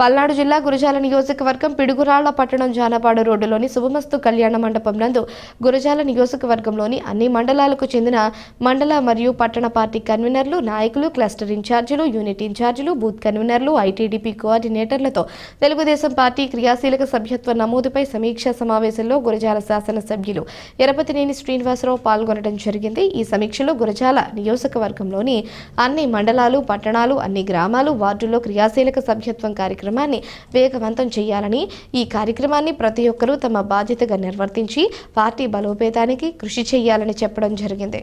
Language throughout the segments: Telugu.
పల్నాడు జిల్లా గురజాల నియోజకవర్గం పిడుగురాళ్ల పట్టణం జానపాడు రోడ్డులోని శుభమస్తు కళ్యాణ మండపం నందు గురజాల నియోజకవర్గంలోని అన్ని మండలాలకు చెందిన మండల మరియు పట్టణ పార్టీ కన్వీనర్లు, నాయకులు, క్లస్టర్ ఇన్ఛార్జీలు, యూనిట్ ఇన్ఛార్జీలు, బూత్ కన్వీనర్లు, ఐటీడీపీ కోఆర్డినేటర్లతో తెలుగుదేశం పార్టీ క్రియాశీలక సభ్యత్వ నమోదుపై సమీక్షా సమావేశంలో గురజాల శాసనసభ్యులు ఎరపతినేని శ్రీనివాసరావు పాల్గొనడం జరిగింది. ఈ సమీక్షలో గురజాల నియోజకవర్గంలోని అన్ని మండలాలు, పట్టణాలు, అన్ని గ్రామాలు, వార్డుల్లో క్రియాశీలక సభ్యత్వం కార్యక్రమాన్ని వేగవంతం చేయాలని, ఈ కార్యక్రమాన్ని ప్రతి ఒక్కరూ తమ బాధ్యతగా నిర్వర్తించి పార్టీ బలోపేతానికి కృషి చేయాలని చెప్పడం జరిగింది.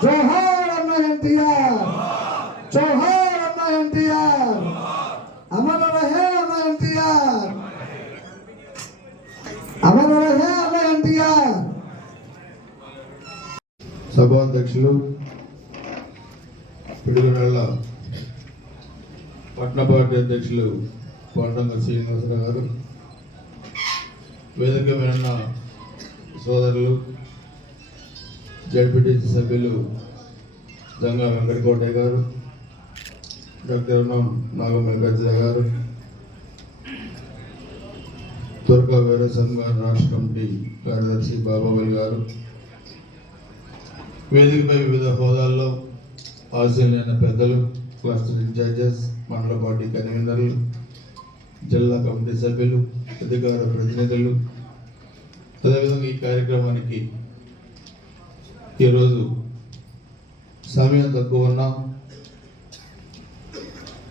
जोहार अन्ना एनटीआर, जोहार अन्ना एनटीआर, अमर रहे अन्ना एनटीआर, अमर रहे अन्ना एनटीआर। సభాధ్యక్షులు పిడుగురాళ్ల పట్టణ పార్టీ అధ్యక్షులు పాండంగ శ్రీనివాసరావు గారు, వేదిక మీద సోదరులు, జడ్పీటీసీ సభ్యులు జంగా వెంకటకోటయ్య గారు, డాక్టర్ నాగమల్లికార్జున గారు, తుర్కా వీరసం గారు, రాష్ట్ర కమిటీ కార్యదర్శి బాబాబలి గారు, వేదికపై వివిధ హోదాల్లో ఆశీనులైన పెద్దలు, క్లస్టర్ ఇన్ఛార్జెస్, మండల పార్టీ కన్వీనర్లు, జిల్లా కమిటీ సభ్యులు, అధికార ప్రతినిధులు, అదేవిధంగా ఈ కార్యక్రమానికి ఈరోజు సమయం తక్కువ ఉన్నా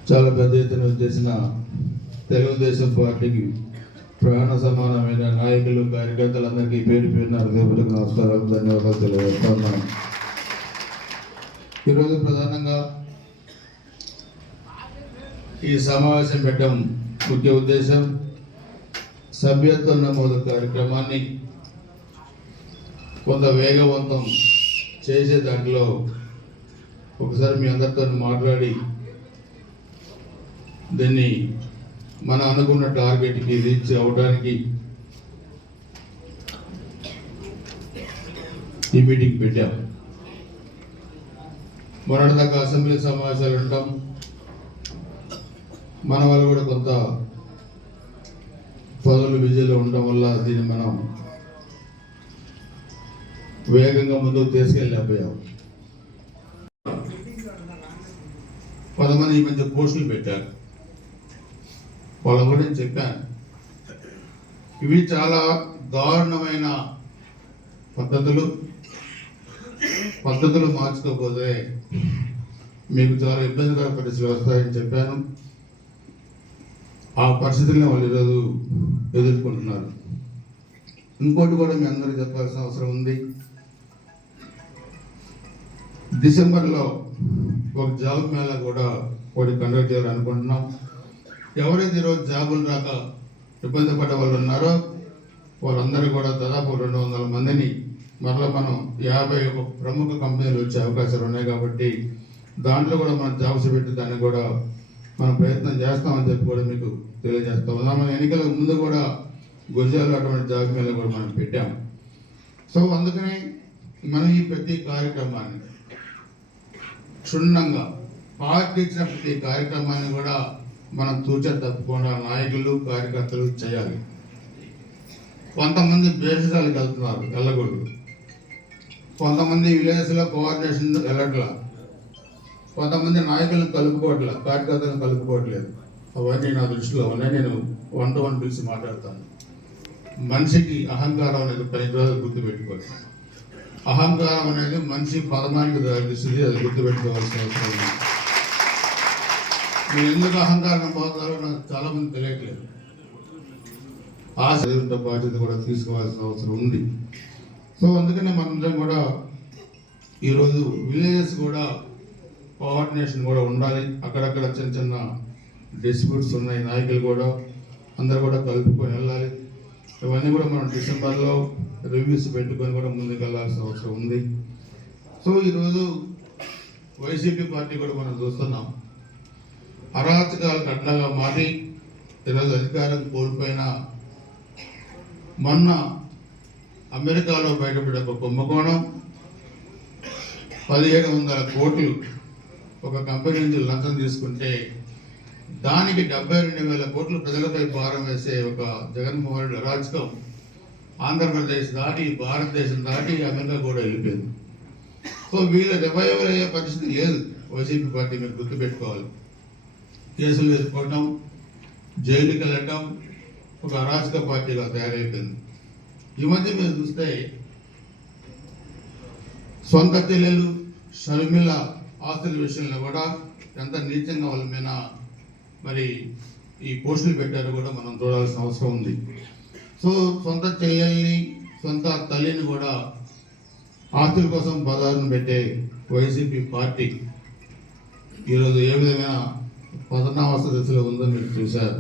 చాలా పెద్ద ఎత్తున చేసిన తెలుగుదేశం పార్టీకి ప్రాణ సమానమైన నాయకులు, కార్యకర్తలందరికీ పేరు పేరున హృదయపూర్వక నమస్కారాలు, ధన్యవాదాలు తెలియజేస్తా ఉన్నాను. ఈరోజు ప్రధానంగా ఈ సమావేశం పెట్టడం ముఖ్య ఉద్దేశం సభ్యత్వ నమోదు కార్యక్రమాన్ని కొంత వేగవంతం చేసే దాంట్లో ఒకసారి మీ అందరితో మాట్లాడి దీన్ని మనం అనుకున్న టార్గెట్కి రీచ్ అవడానికి ఈ మీటింగ్ పెట్టాం. మొన్నటిదాకా అసెంబ్లీ సమావేశాలు ఉంటాం, మన వాళ్ళు కూడా కొంత పదవులు బిజీలో ఉండడం వల్ల దీన్ని మనం వేగంగా ముందుకు తీసుకెళ్ళలేకపోయాం. కొంతమంది ఈ మధ్య పోస్టులు పెట్టారు, వాళ్ళ గురించి చెప్పాను. ఇవి చాలా దారుణమైన పద్ధతులు మార్చుకోకపోతే మీకు చాలా ఇబ్బందికర పరిస్థితులు వస్తాయని చెప్పాను. ఆ పరిస్థితులను వాళ్ళు ఈరోజు ఎదుర్కొంటున్నారు. ఇంకోటి కూడా మీ అందరికీ చెప్పాల్సిన అవసరం ఉంది. డిసెంబర్లో ఒక జాబ్ మేళా కూడా ఒకటి కండక్ట్ చేయాలనుకుంటున్నాం. ఎవరైతే ఈరోజు జాబులు రాక ఇబ్బంది పడే వాళ్ళు ఉన్నారో వాళ్ళందరూ కూడా దాదాపు 200 మందిని మరలా మనం 51 ప్రముఖ కంపెనీలు వచ్చే అవకాశాలు ఉన్నాయి. కాబట్టి దాంట్లో కూడా మనం జాబ్స్ పెట్టి దాన్ని కూడా మనం ప్రయత్నం చేస్తామని చెప్పి కూడా మీకు తెలియజేస్తా ఉన్నాం. మన ఎన్నికలకు ముందు కూడా గుజరాత్లో అటువంటి జాబ్ మేళా కూడా మనం పెట్టాం. సో అందుకని మనం ఈ ప్రతి కార్యక్రమాన్ని క్షుణ్ణంగా పార్టీ ఇచ్చిన ప్రతి కార్యక్రమాన్ని కూడా మనం తూచా తప్పకుండా నాయకులు, కార్యకర్తలు చేయాలి. కొంతమంది బేసిసాలకు వెళ్తున్నారు, వెళ్ళకూడదు. కొంతమంది విలేజ్లో కోఆర్డినేషన్ వెళ్ళట్లా, కొంతమంది నాయకులను కలుపుకోవట్లేదు, కార్యకర్తలను కలుపుకోవట్లేదు. అవన్నీ నా దృష్టిలో ఉన్నాయి. నేను 1-to-1 పిలిచి మాట్లాడతాను. మనిషికి అహంకారం అనేది పని రోజులు గుర్తుపెట్టుకోవాలి. అహంకారం అనేది మనిషి పరమానికి దారితీస్తుంది, అది గుర్తుపెట్టుకోవాల్సిన అవసరం ఉంది. మీరు ఎందుకు అహంకారం పోతారో నాకు చాలా మంది తెలియట్లేదు. ఆ శరీరంతో బాధ్యత కూడా తీసుకోవాల్సిన అవసరం ఉంది. సో అందుకనే మనందరం కూడా ఈరోజు విలేజెస్ కూడా కోఆర్డినేషన్ కూడా ఉండాలి. అక్కడక్కడ చిన్న చిన్న డిస్ప్యూట్స్ ఉన్నాయి, నాయకులు కూడా అందరూ కూడా కలుపుకొని వెళ్ళాలి. ఇవన్నీ కూడా మనం డిసెంబర్లో రివ్యూస్ పెట్టుకొని కూడా ముందుకెళ్లాల్సిన అవసరం ఉంది. సో ఈరోజు వైసీపీ పార్టీ కూడా మనం చూస్తున్నాం, అరాచకాలకు అడ్డగా మారి ఈరోజు అధికారం కోల్పోయిన మొన్న అమెరికాలో బయటపడే ఒక కుంభకోణం 1700 కోట్లు ఒక కంపెనీ నుంచి లంచం తీసుకుంటే దానికి 72,000 కోట్లు ప్రజలపై భారం వేసే ఒక జగన్మోహన్ రెడ్డి అరాచకం ఆంధ్రప్రదేశ్ దాటి భారతదేశం దాటి అమెరికా కూడా వెళ్ళిపోయింది. సో వీళ్ళు రివైవల్ అయ్యే పరిస్థితి లేదు. వైసీపీ పార్టీ మీరు గుర్తుపెట్టుకోవాలి, కేసులు ఎదుర్కోవటం, జైలుకి వెళ్ళటం ఒక అరాచక పార్టీగా తయారైపోయింది. ఈ మధ్య మీరు చూస్తే సొంత చెల్లెలు షర్మిల ఆస్తుల విషయంలో కూడా ఎంత నీచంగా వాళ్ళ మీద మరి ఈ పోస్టులు పెట్టారో కూడా మనం చూడాల్సిన అవసరం ఉంది. సో సొంత చెల్లెల్ని సొంత తల్లిని కూడా ఆస్తుల కోసం బజారును పెట్టే వైసీపీ పార్టీ ఈరోజు ఏ విధమైన పతనావస్థ దశలో ఉందో మీరు చూశారు.